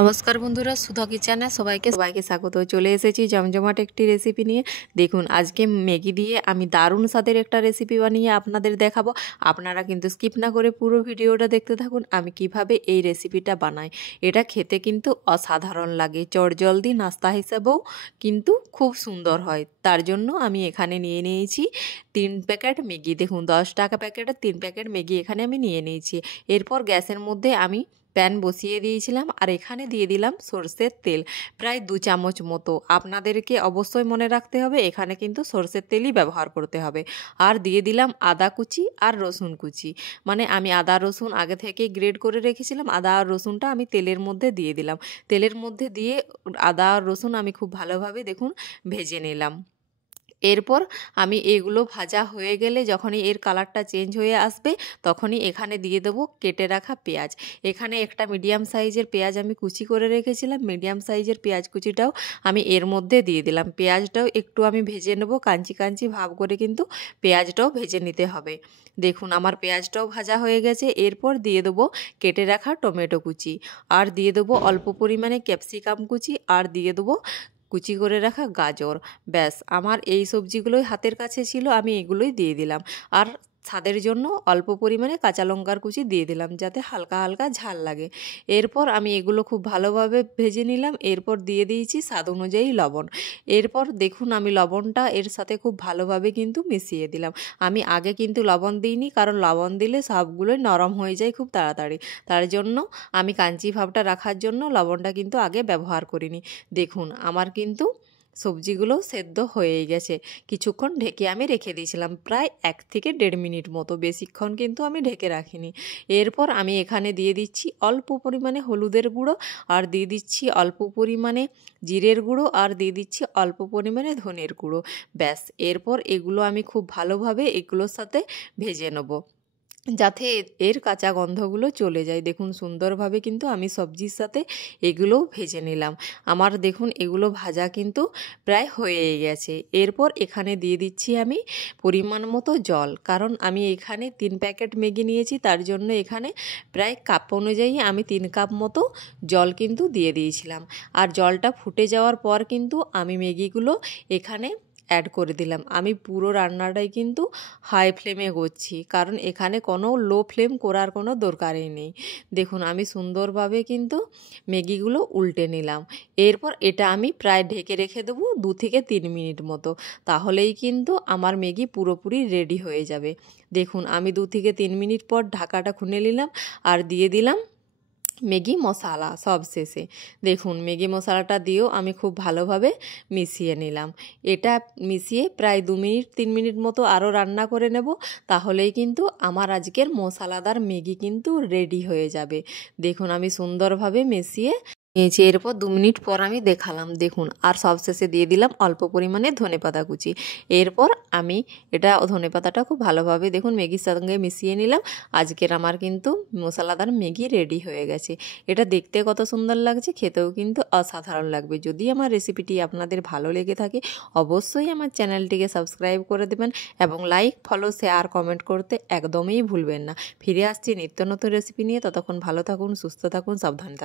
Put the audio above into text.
নমস্কার বন্ধুরা, সুধা কিচেনে সবাইকে স্বাগত। চলে এসেছি জমজমাট একটি রেসিপি নিয়ে। দেখুন, আজকে ম্যাগি দিয়ে আমি দারুণ স্বাদের একটা রেসিপি বানিয়ে আপনাদের দেখাবো। আপনারা কিন্তু স্কিপ না করে পুরো ভিডিওটা দেখতে থাকুন আমি কিভাবে এই রেসিপিটা বানাই। এটা খেতে কিন্তু অসাধারণ লাগে, চটজলদি নাস্তা হিসেবেও কিন্তু খুব সুন্দর হয়। তার জন্য আমি এখানে নিয়ে নিয়েছি 3 প্যাকেট ম্যাগি। দেখুন, 10 টাকা প্যাকেটের 3 প্যাকেট ম্যাগি এখানে আমি নিয়ে নিয়েছি। এরপর গ্যাসের মধ্যে আমি প্যান বসিয়ে দিয়েছিলাম আর এখানে দিয়ে দিলাম সরষের তেল, প্রায় 2 চামচ মতো। আপনাদেরকে অবশ্যই মনে রাখতে হবে এখানে কিন্তু সরষের তেলই ব্যবহার করতে হবে। আর দিয়ে দিলাম আদা কুচি আর রসুন কুচি, মানে আমি আদা রসুন আগে থেকে গ্রেড করে রেখেছিলাম। আদা আর রসুনটা আমি তেলের মধ্যে দিয়ে দিলাম। তেলের মধ্যে দিয়ে আদা আর রসুন আমি খুব ভালোভাবে দেখুন ভেজে নিলাম। এরপর আমি এগুলো ভাজা হয়ে গেলে যখনই এর কালারটা চেঞ্জ হয়ে আসবে তখনই এখানে দিয়ে দেবো কেটে রাখা পেঁয়াজ। এখানে একটা মিডিয়াম সাইজের পেঁয়াজ আমি কুচি করে রেখেছিলাম। মিডিয়াম সাইজের পেঁয়াজ কুচিটাও আমি এর মধ্যে দিয়ে দিলাম। পেঁয়াজটাও একটু আমি ভেজে নেব, কাঞ্চি কাঞ্চি ভাব করে কিন্তু পেঁয়াজটাও ভেজে নিতে হবে। দেখুন, আমার পেঁয়াজটাও ভাজা হয়ে গেছে। এরপর দিয়ে দেবো কেটে রাখা টমেটো কুচি, আর দিয়ে দেবো অল্প পরিমাণে ক্যাপসিকাম কুচি, আর দিয়ে দেবো কুচি করে রাখা গাজর। ব্যাস, আমার এই সবজিগুলোই হাতের কাছে ছিল, আমি এগুলোই দিয়ে দিলাম। আর স্বাদের জন্য অল্প পরিমাণে কাঁচা লঙ্কার কুচি দিয়ে দিলাম, যাতে হালকা হালকা ঝাল লাগে। এরপর আমি এগুলো খুব ভালোভাবে ভেজে নিলাম। এরপর দিয়ে দিয়েছি স্বাদ অনুযায়ী লবণ। এরপর দেখুন, আমি লবণটা এর সাথে খুব ভালোভাবে কিন্তু মিশিয়ে দিলাম। আমি আগে কিন্তু লবণ দিইনি, কারণ লবণ দিলে সবগুলোই নরম হয়ে যায় খুব তাড়াতাড়ি। তার জন্য আমি কাঞ্চি ভাবটা রাখার জন্য লবণটা কিন্তু আগে ব্যবহার করিনি। দেখুন, আমার কিন্তু সবজিগুলো সেদ্ধ হয়েই গেছে। কিছুক্ষণ ঢেকে আমি রেখে দিয়েছিলাম, প্রায় 1 থেকে 1.5 মিনিট মতো, বেশিক্ষণ কিন্তু আমি ঢেকে রাখিনি। এরপর আমি এখানে দিয়ে দিচ্ছি অল্প পরিমাণে হলুদের গুঁড়ো, আর দিয়ে দিচ্ছি অল্প পরিমাণে জিরের গুঁড়ো, আর দিয়ে দিচ্ছি অল্প পরিমাণে ধনের গুঁড়ো। ব্যাস, এরপর এগুলো আমি খুব ভালোভাবে এগুলোর সাথে ভেজে নেব, যাতে এর কাঁচা গন্ধগুলো চলে যায়। দেখুন, সুন্দরভাবে কিন্তু আমি সবজির সাথে এগুলো ভেজে নিলাম। আমার দেখুন এগুলো ভাজা কিন্তু প্রায় হয়েই গেছে। এরপর এখানে দিয়ে দিচ্ছি আমি পরিমাণ মতো জল, কারণ আমি এখানে 3 প্যাকেট ম্যাগি নিয়েছি, তার জন্য এখানে প্রায় কাপ অনুযায়ী আমি 3 কাপ মতো জল কিন্তু দিয়ে দিয়েছিলাম। আর জলটা ফুটে যাওয়ার পর কিন্তু আমি ম্যাগিগুলো এখানে অ্যাড করে দিলাম। আমি পুরো রান্নাটাই কিন্তু হাই ফ্লেমে করছি, কারণ এখানে কোনো লো ফ্লেম করার কোনো দরকারই নেই। দেখুন, আমি সুন্দরভাবে কিন্তু ম্যাগিগুলো উল্টে নিলাম। এরপর এটা আমি প্রায় ঢেকে রেখে দেবো 2 থেকে 3 মিনিট মতো, তাহলেই কিন্তু আমার ম্যাগি পুরোপুরি রেডি হয়ে যাবে। দেখুন, আমি 2 থেকে 3 মিনিট পর ঢাকাটা খুলে নিলাম আর দিয়ে দিলাম ম্যাগি মশলা সব শেষে। দেখুন, ম্যাগি মশলাটা দিয়েও আমি খুব ভালোভাবে মিশিয়ে নিলাম। এটা মিশিয়ে প্রায় 2 মিনিট 3 মিনিট মতো আরও রান্না করে নেব, তাহলেই কিন্তু আমার আজকের মশলাদার ম্যাগি কিন্তু রেডি হয়ে যাবে। দেখুন, আমি সুন্দরভাবে মিশিয়ে নিয়েছি। এরপর 2 মিনিট পর আমি দেখালাম। দেখুন, আর সবশেষে দিয়ে দিলাম অল্প পরিমাণে ধনেপাতা কুচি। এরপর আমি এটা ধনেপাতাটা খুব ভালোভাবে দেখুন ম্যাগির সঙ্গে মিশিয়ে নিলাম। আজকের আমার কিন্তু মশলাদার ম্যাগি রেডি হয়ে গেছে। এটা দেখতে কত সুন্দর লাগছে, খেতেও কিন্তু অসাধারণ লাগবে। যদি আমার রেসিপিটি আপনাদের ভালো লেগে থাকে অবশ্যই আমার চ্যানেলটিকে সাবস্ক্রাইব করে দেবেন, এবং লাইক, ফলো, শেয়ার, কমেন্ট করতে একদমই ভুলবেন না। ফিরে আসছি নিত্য নতুন রেসিপি নিয়ে। ততক্ষণ ভালো থাকুন, সুস্থ থাকুন, সাবধানে থাকুন।